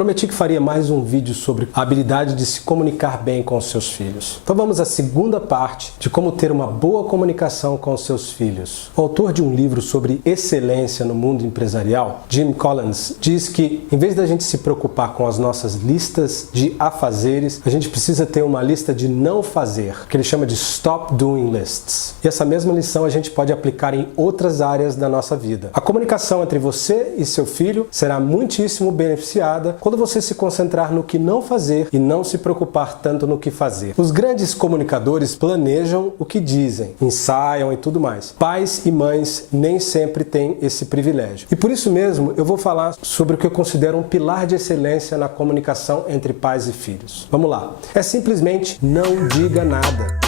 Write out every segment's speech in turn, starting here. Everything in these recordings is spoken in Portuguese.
Prometi que faria mais um vídeo sobre a habilidade de se comunicar bem com os seus filhos. Então vamos à segunda parte de como ter uma boa comunicação com os seus filhos. O autor de um livro sobre excelência no mundo empresarial, Jim Collins, diz que em vez da gente se preocupar com as nossas listas de afazeres, a gente precisa ter uma lista de não fazer, que ele chama de Stop Doing Lists. E essa mesma lição a gente pode aplicar em outras áreas da nossa vida. A comunicação entre você e seu filho será muitíssimo beneficiada quando você se concentrar no que não fazer e não se preocupar tanto no que fazer. Os grandes comunicadores planejam o que dizem, ensaiam e tudo mais. Pais e mães nem sempre têm esse privilégio. E por isso mesmo eu vou falar sobre o que eu considero um pilar de excelência na comunicação entre pais e filhos. Vamos lá. É simplesmente não diga nada.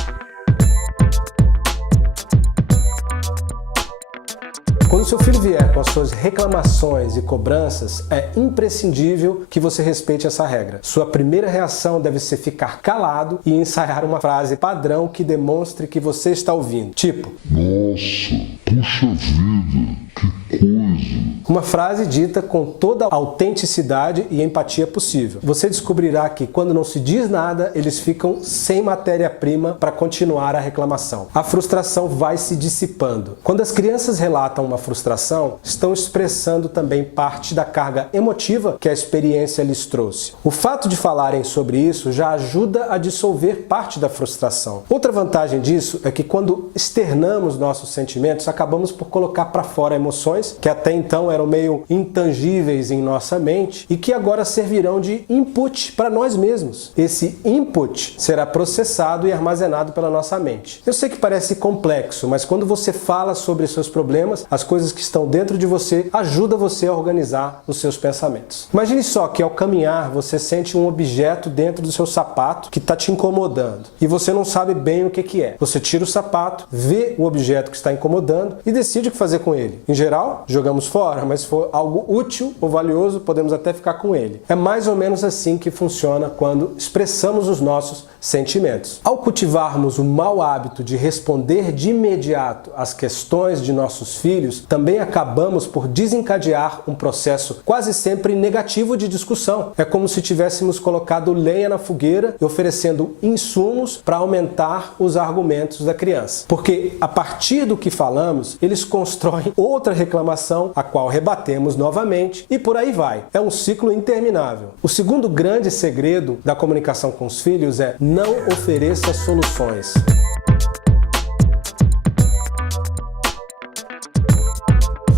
Quando seu filho vier com as suas reclamações e cobranças, é imprescindível que você respeite essa regra. Sua primeira reação deve ser ficar calado e ensaiar uma frase padrão que demonstre que você está ouvindo. Tipo: nossa, puxa vida, que coisa. Uma frase dita com toda a autenticidade e empatia possível. Você descobrirá que quando não se diz nada, eles ficam sem matéria-prima para continuar a reclamação. A frustração vai se dissipando. Quando as crianças relatam uma frustração, estão expressando também parte da carga emotiva que a experiência lhes trouxe. O fato de falarem sobre isso já ajuda a dissolver parte da frustração. Outra vantagem disso é que quando externamos nossos sentimentos, acabamos por colocar para fora emoções que até então eram meio intangíveis em nossa mente e que agora servirão de input para nós mesmos. Esse input será processado e armazenado pela nossa mente. Eu sei que parece complexo, mas quando você fala sobre seus problemas, as coisas que estão dentro de você ajudam você a organizar os seus pensamentos. Imagine só que ao caminhar você sente um objeto dentro do seu sapato que está te incomodando e você não sabe bem o que é. Você tira o sapato, vê o objeto que está incomodando e decide o que fazer com ele. Em geral, jogamos fora, mas se for algo útil ou valioso, podemos até ficar com ele. É mais ou menos assim que funciona quando expressamos os nossos sentimentos. Ao cultivarmos o mau hábito de responder de imediato às questões de nossos filhos, também acabamos por desencadear um processo quase sempre negativo de discussão. É como se tivéssemos colocado lenha na fogueira e oferecendo insumos para aumentar os argumentos da criança. Porque a partir do que falamos, eles constroem outra reclamação, a qual rebatemos novamente e por aí vai. É um ciclo interminável. O segundo grande segredo da comunicação com os filhos é não ofereça soluções.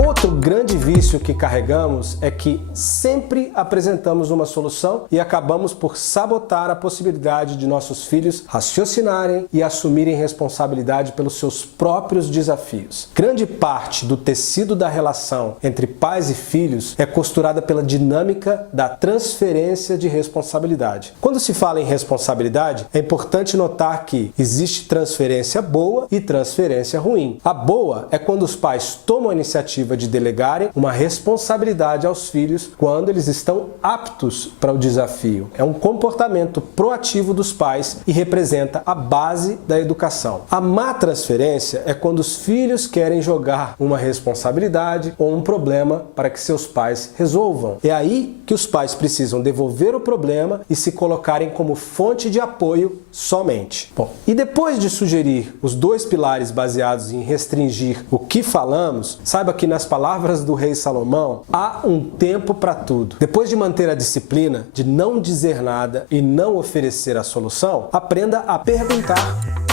Outro grande vício que carregamos é que sempre apresentamos uma solução e acabamos por sabotar a possibilidade de nossos filhos raciocinarem e assumirem responsabilidade pelos seus próprios desafios. Grande parte do tecido da relação entre pais e filhos é costurada pela dinâmica da transferência de responsabilidade. Quando se fala em responsabilidade, é importante notar que existe transferência boa e transferência ruim. A boa é quando os pais tomam a iniciativa de delegarem uma responsabilidade aos filhos quando eles estão aptos para o desafio. É um comportamento proativo dos pais e representa a base da educação. A má transferência é quando os filhos querem jogar uma responsabilidade ou um problema para que seus pais resolvam. É aí que os pais precisam devolver o problema e se colocarem como fonte de apoio somente. Bom, e depois de sugerir os dois pilares baseados em restringir o que falamos, saiba que nas palavras do rei Salomão, há um tempo para tudo. Depois de manter a disciplina de não dizer nada e não oferecer a solução, aprenda a perguntar.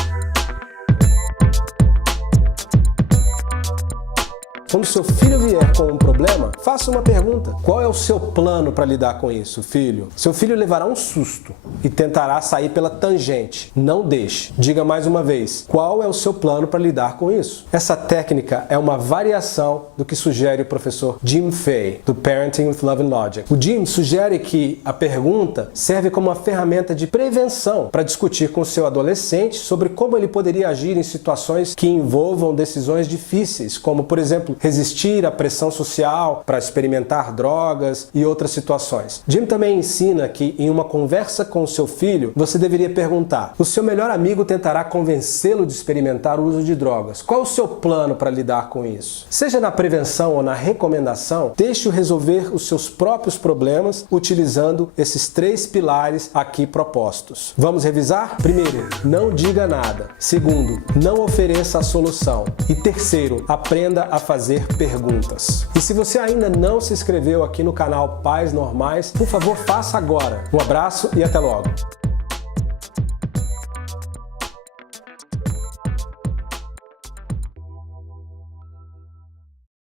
Quando seu filho vier com um problema, faça uma pergunta. Qual é o seu plano para lidar com isso, filho? Seu filho levará um susto e tentará sair pela tangente. Não deixe. Diga mais uma vez, qual é o seu plano para lidar com isso? Essa técnica é uma variação do que sugere o professor Jim Fay, do Parenting with Love and Logic. O Jim sugere que a pergunta serve como uma ferramenta de prevenção para discutir com o seu adolescente sobre como ele poderia agir em situações que envolvam decisões difíceis, como, por exemplo, resistir à pressão social para experimentar drogas e outras situações. Jim também ensina que em uma conversa com o seu filho, você deveria perguntar: o seu melhor amigo tentará convencê-lo de experimentar o uso de drogas. Qual o seu plano para lidar com isso? Seja na prevenção ou na recomendação, deixe-o resolver os seus próprios problemas utilizando esses 3 pilares aqui propostos. Vamos revisar? Primeiro, não diga nada. Segundo, não ofereça a solução. E terceiro, aprenda a fazer perguntas. E se você ainda não se inscreveu aqui no canal Pais Normais, por favor, faça agora. Um abraço e até logo!